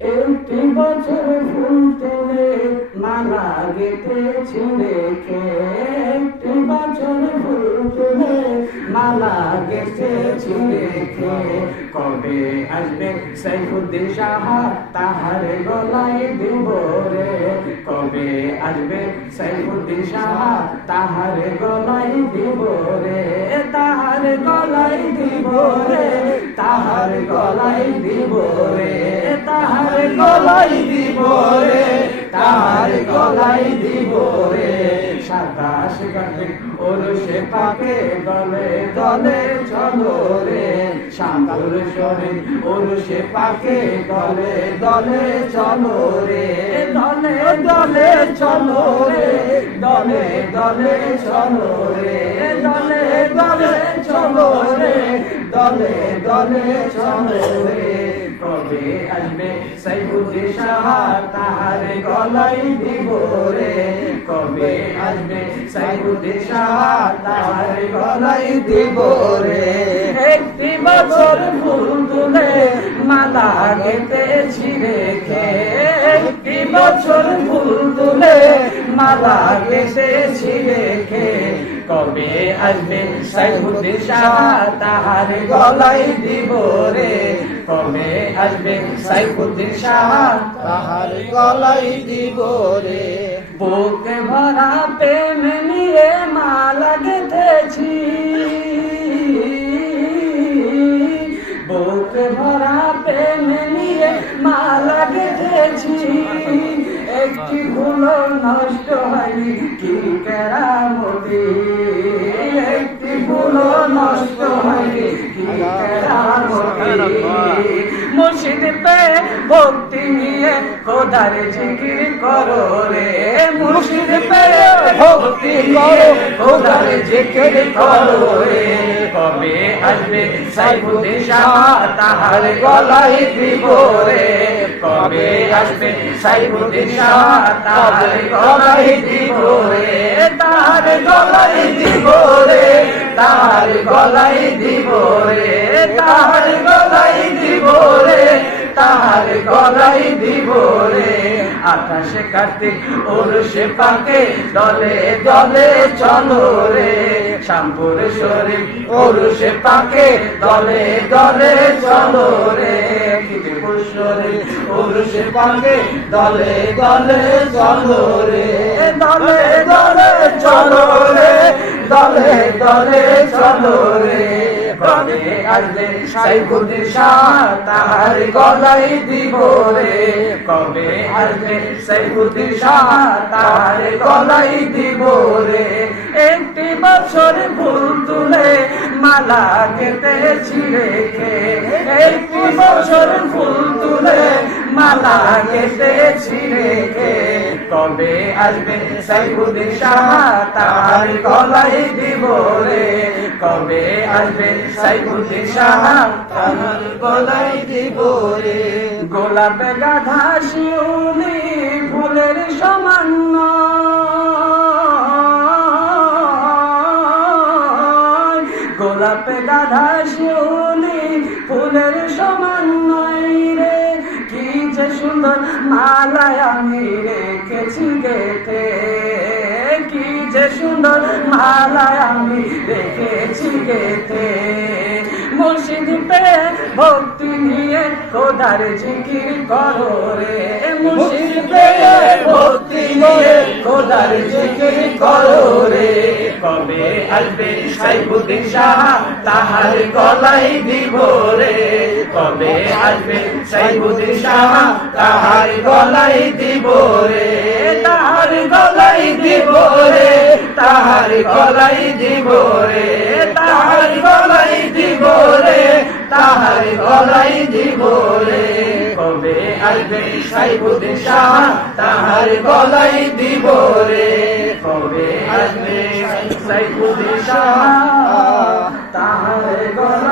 একটি বছর ফুল তুলে মালা গেঁথেছি রেখে একটি বছর ফুল তুলে মালা গেঁথেছি রেখে কবে আসবে সাইফুদ্দিন সাহা? তাহার গলায় দিব রে। কবে আসবে সাইফুদ্দিন সাহা? তাহার গলায় দিব রে। তাহার গলায় দিব রে। তাহার গলায় দিব রে। গলায় দিব রে তাহার গলাই দিব রে। সাতাশ কাটে ওরসে পাকে দলে দলে চলো রে। শান্তর সরে ওরসে পাকে দলে দলে চলো রে। দলে দলে চলো রে। দলে দলে চলো রে। দলে দলে চলো রে। দলে দলে চলো রে। কবে আসবে? সাইফুদ্দিন সাহা তাহার গলাই দিব রে। কবে আসবে? সাইফুদ্দিন সাহা তাহার গলাই দিব রে। একটি বছর ফুল তুলে মালা গেতেছি রেখে। একটি বছর ফুল তুলে মালা গেতেছি রেখে। কবে আসবে সাইফুদ্দিন সাহা তাহার গলাই দিব রে। কবে আসবে সাইফুদ্দিন সাহা তাহার গলাই দিব রে। বুকে ভরা প্রেম নিয়ে মালা গেঁথেছি। বুকে ভরা প্রেম নিয়ে মালা গেঁথেছি। একটি ফুলো নষ্ট হয়নি, কি কেরামতি? একটি ফুলো নষ্ট হয়নি, কি কেরামতি? মুর্শিদ ভক্তি নিয়ে খোদার জিকির করো রে। মুর্শিদ পে ভক্তি করো খোদার জিকির করো রে। কবে আসবে সাইফুদ্দিন শাহ তাহার গলায় দিব রে কবে আসবে সাইফুদ্দিন শাহ? তাহার গলায় দিব রে তাহার গলায় দিব রে তাহার গলায় দিব রে তাহার গলায় দিব রে তাহার গলাই দিব রে আকাশে কার্তিক ওরসে পাকে দলে দলে চলো রে শ্যামপুর শরীর ওরসে পাকে, দলে দলে চলো রে। খিদিরপুর শরীর ওরসে পাকে, দলে দলে চলো রে। দলে দলে চলো রে, দলে দলে চলো রে। কবে আসবে তাহার গলাই দিব রে? কবে আসবে সাইফুদ্দিন শাহ গলাই দিব রে? একটি বছর ফুল তুলে মালা কেটে রেখে। একটি বছর ফুল তুলে মালা কেটে রেখে। কবে আসবে? সাইফুদ্দিন শাহ তাহার গলাই দিব রে কবে আসবে? সাইফুদ্দিন শাহ তাহার গলাই দিব রে গোলাপে গাধা শিউলি ফুলের সামান্য গোলাপে গাধা শিউলি ফুলের সামান্য মালায় আমি রেখেছি গেতে কি যে সুন্দর মালায় আমি রেখেছি গেতে মুর্শিদ পে ভক্তি নিয়ে খোদার জিকির করো রে। মুর্শিদ পে ভক্তি নিয়ে খোদার জিকির করো রে। কবে আসবে সাইফুদ্দিন শাহ তাহার গলাই দিব রে কবে আসবে সাইফুদ্দিন শাহ তাহার গলাই দিব রে তাহার গলাই দিব রে তাহার গলাই দিব রে তাহার গলাই দিব রে তাহার গলাই কবে আসবে সাইফুদ্দিন শাহ তাহার গলাই দিব রে কবে আসবে সাইকুল দিশা তাহারে গলা